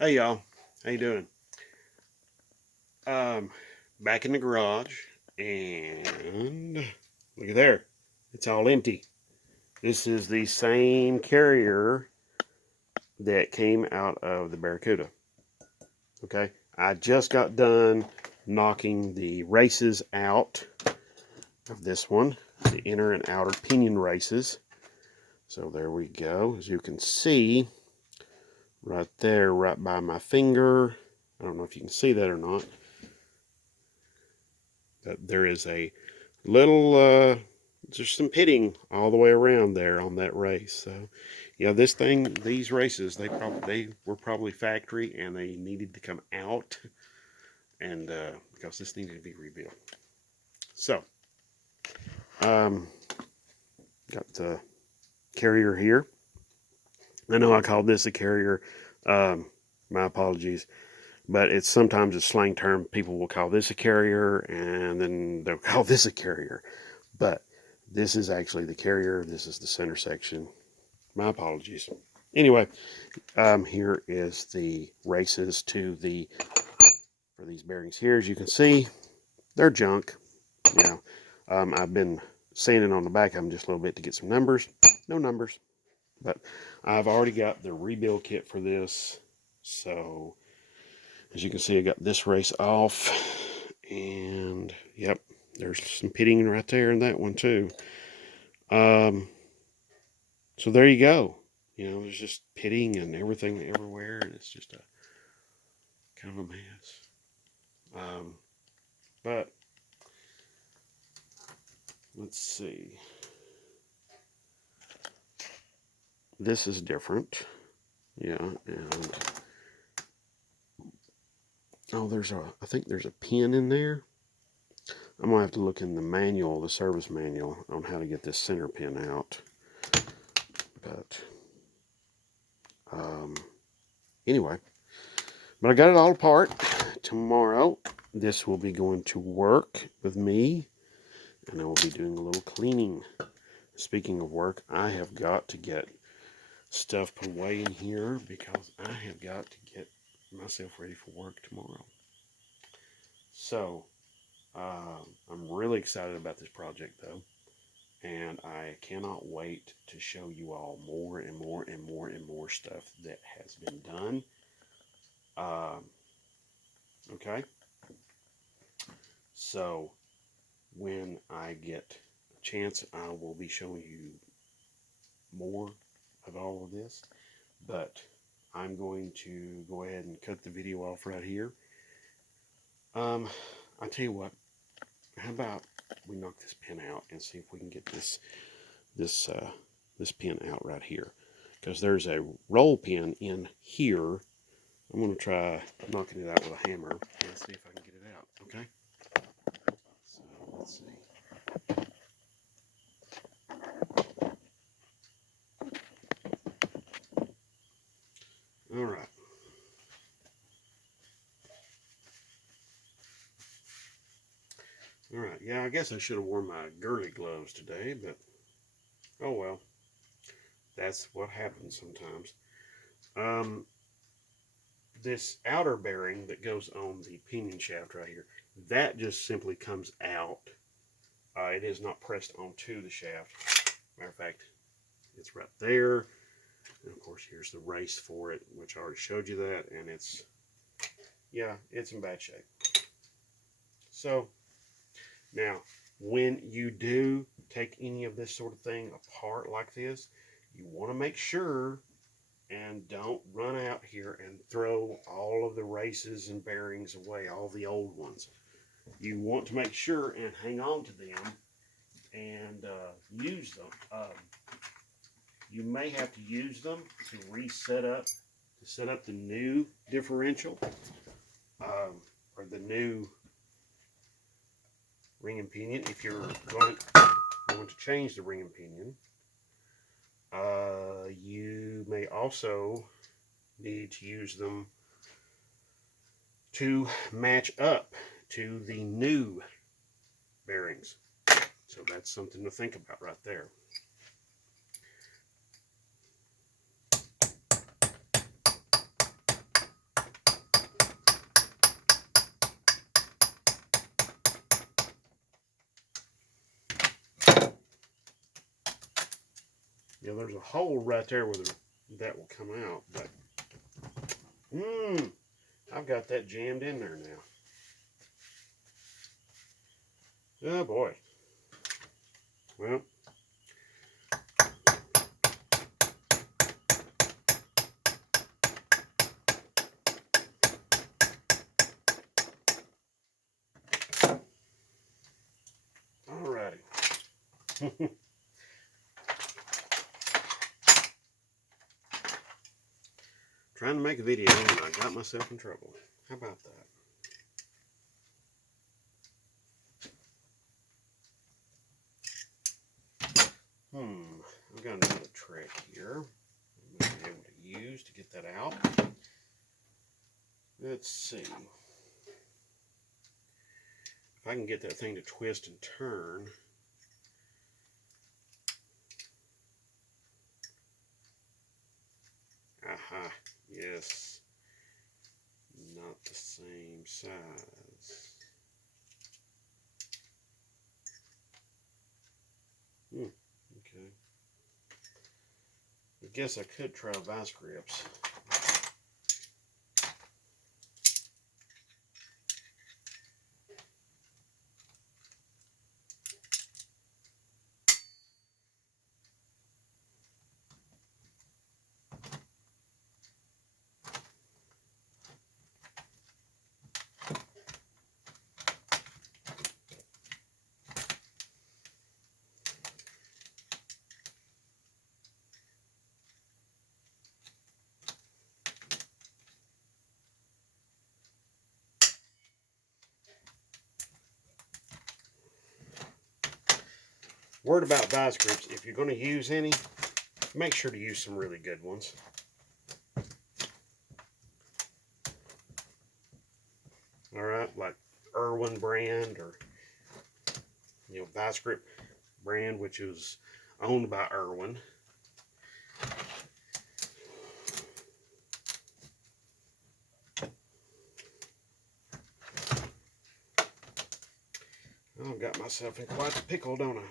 Hey y'all, how you doing? Um, Back in the garage, and look at there, it's all empty. This is the same carrier that came out of the Barracuda. Okay, I just got done knocking the races out of this one, the inner and outer pinion races. So there we go. As you can see, right there, right by my finger. I don't know if you can see that or not. That there is a little there's some pitting all the way around there on that race. So yeah, these races, they were probably factory and they needed to come out, and because this needed to be rebuilt. So got the carrier here. I know I called this a carrier. My apologies, but it's sometimes a slang term. People will call this a carrier, and then they'll call this a carrier. But this is actually the carrier. This is the center section. My apologies. Anyway, here is the races to the for these bearings here. As you can see, they're junk. You know, I've been sanding on the back of them just a little bit to get some numbers. No numbers, but I've already got the rebuild kit for this. So as you can see, I got this race off, and yep, there's some pitting right there in that one too. So there you go. You know, there's just pitting and everything everywhere, and it's just a kind of a mess. But let's see. This is different. Yeah, and oh, I think there's a pin in there. I'm gonna have to look in the manual, the service manual, on how to get this center pin out. But anyway, but I got it all apart. Tomorrow, this will be going to work with me, and I will be doing a little cleaning. Speaking of work, I have got to get stuff put away in here because I have got to get myself ready for work tomorrow. So, I'm really excited about this project though, and I cannot wait to show you all more and more and more and more stuff that has been done. Okay, so when I get a chance, I will be showing you more of all of this, but I'm going to go ahead and cut the video off right here. I'll tell you what, how about we knock this pin out and see if we can get this pin out right here, because there's a roll pin in here. I'm going to try knocking it out with a hammer and see if I can get it out. Okay, so let's see. All right. All right. Yeah, I guess I should have worn my girly gloves today, but oh well. That's what happens sometimes. Um, this outer bearing that goes on the pinion shaft right here, that just simply comes out. It is not pressed onto the shaft. Matter of fact, it's right there. And of course, here's the race for it, which I already showed you that, and yeah, it's in bad shape. So now, when you do take any of this sort of thing apart like this, you want to make sure and don't run out here and throw all of the races and bearings away, all the old ones. You want to make sure and hang on to them and use them. You may have to use them to set up the new differential, or the new ring and pinion. If you're going to change the ring and pinion, you may also need to use them to match up to the new bearings. So that's something to think about right there. You know, there's a hole right there where that will come out, but I've got that jammed in there now. Oh boy. Well, alrighty. Trying to make a video and I got myself in trouble. How about that? I've got another trick here I'm going to be able to use to get that out. Let's see. If I can get that thing to twist and turn. Aha, yes. Not the same size. Okay. I guess I could try vice grips. Word about vice grips, if you're going to use any, make sure to use some really good ones. Alright, like Irwin brand or, you know, vice grip brand, which is owned by Irwin. I've got myself in quite a pickle, don't I?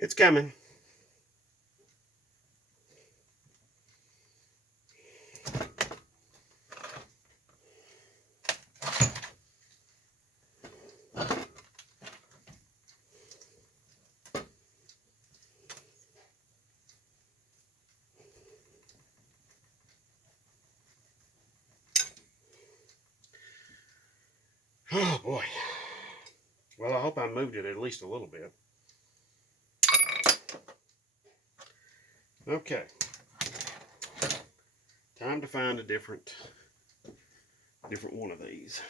It's coming. Oh boy. Well, I hope I moved it at least a little bit. Okay. Time to find a different one of these.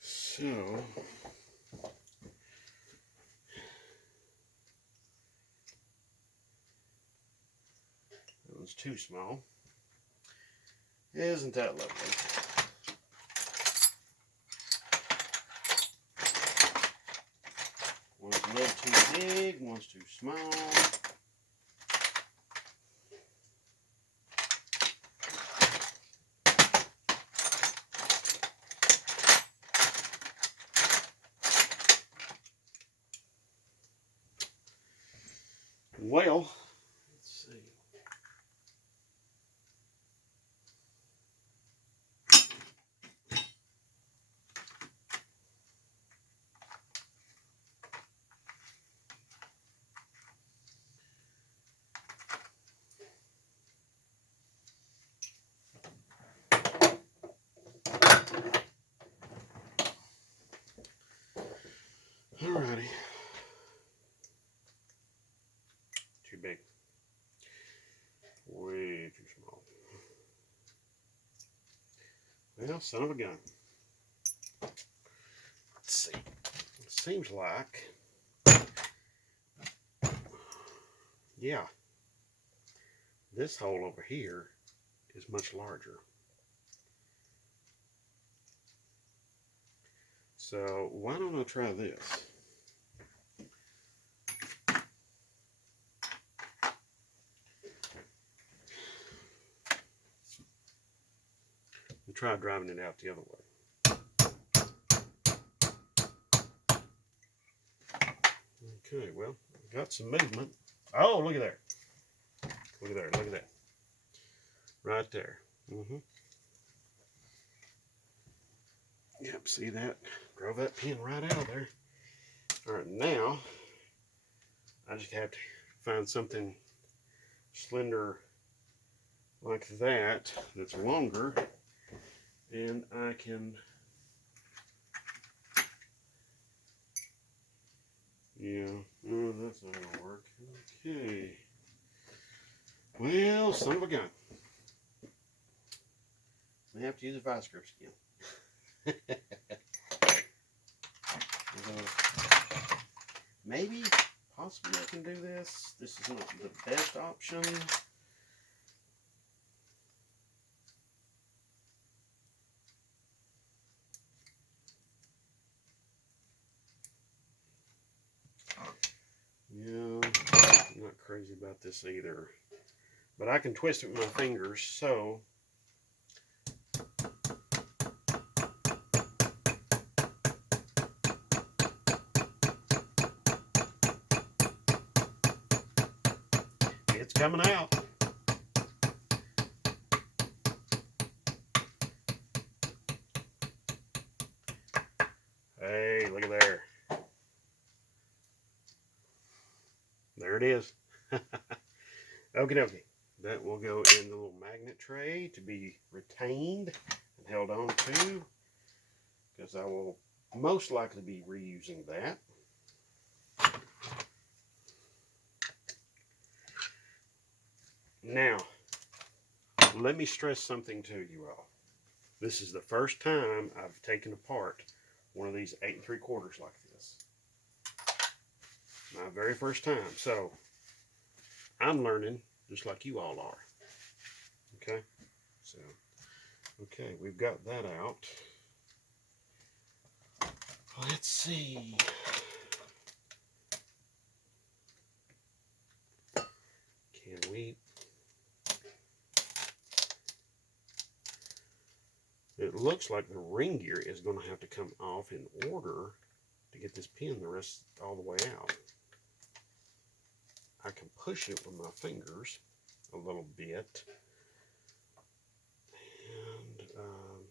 So, that one's too small. Isn't that lovely? One's a little too big, one's too small. Well, let's see. big. Way too small. Well, son of a gun. Let's see. It seems like, yeah, this hole over here is much larger. So why don't I try this? And try driving it out the other way. Okay, well, got some movement. Oh, look at there. Look at there, look at that. Right there. Yep, see that? Drove that pin right out of there. Alright, now I just have to find something slender like that that's longer, and I can, yeah, oh, that's not gonna work. Okay, well, son of a gun, I have to use a vice grips again. Maybe, possibly I can do this. This is not the best option. Yeah, I'm not crazy about this either. But I can twist it with my fingers, so it's coming out. Hey, look at there. There it is. Okie dokie. That will go in the little magnet tray to be retained and held on to, because I will most likely be reusing that. Now, let me stress something to you all. This is the first time I've taken apart one of these 8 3/4 like this. My very first time. So, I'm learning just like you all are. Okay? So, okay, we've got that out. Let's see. Can we? It looks like the ring gear is going to have to come off in order to get this pin the rest all the way out. I can push it with my fingers a little bit, and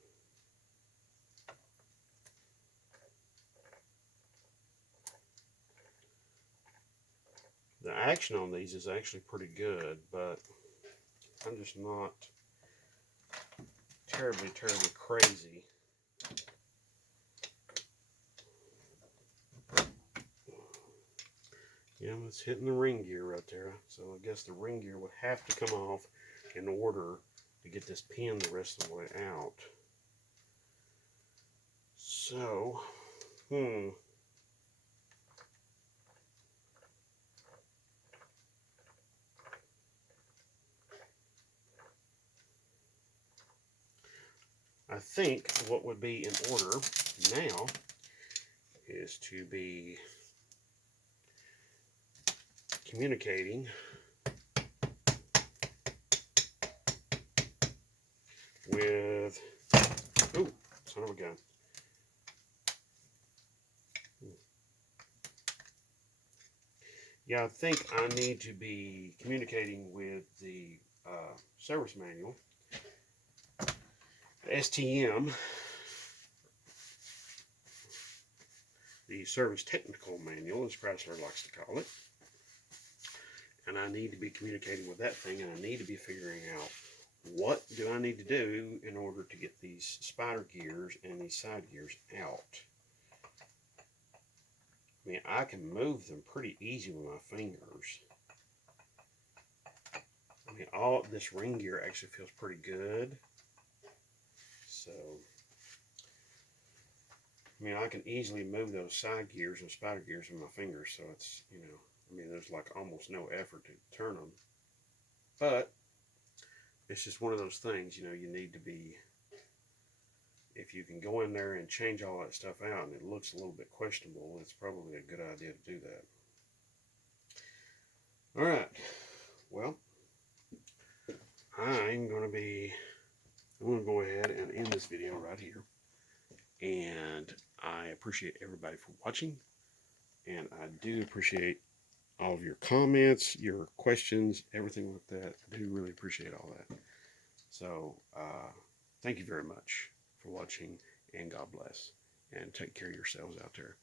the action on these is actually pretty good, but I'm just not terribly crazy. Yeah, it's hitting the ring gear right there. So I guess the ring gear would have to come off in order to get this pin the rest of the way out. So, I think what would be in order now is to be communicating with, ooh, son of a gun. Yeah, I think I need to be communicating with the service manual, the STM, the service technical manual, as Chrysler likes to call it. And I need to be communicating with that thing, and I need to be figuring out what do I need to do in order to get these spider gears and these side gears out. I mean, I can move them pretty easy with my fingers. mean, all this ring gear actually feels pretty good. So, I mean, I can easily move those side gears and spider gears with my fingers, so it's, you know, I mean, there's like almost no effort to turn them. But it's just one of those things, you know, you need to be, if you can go in there and change all that stuff out and it looks a little bit questionable, it's probably a good idea to do that. All right, well, I'm going to go ahead and end this video right here. And I appreciate everybody for watching. And I do appreciate all of your comments, your questions, everything like that. I do really appreciate all that. So, thank you very much for watching, and God bless. And take care of yourselves out there.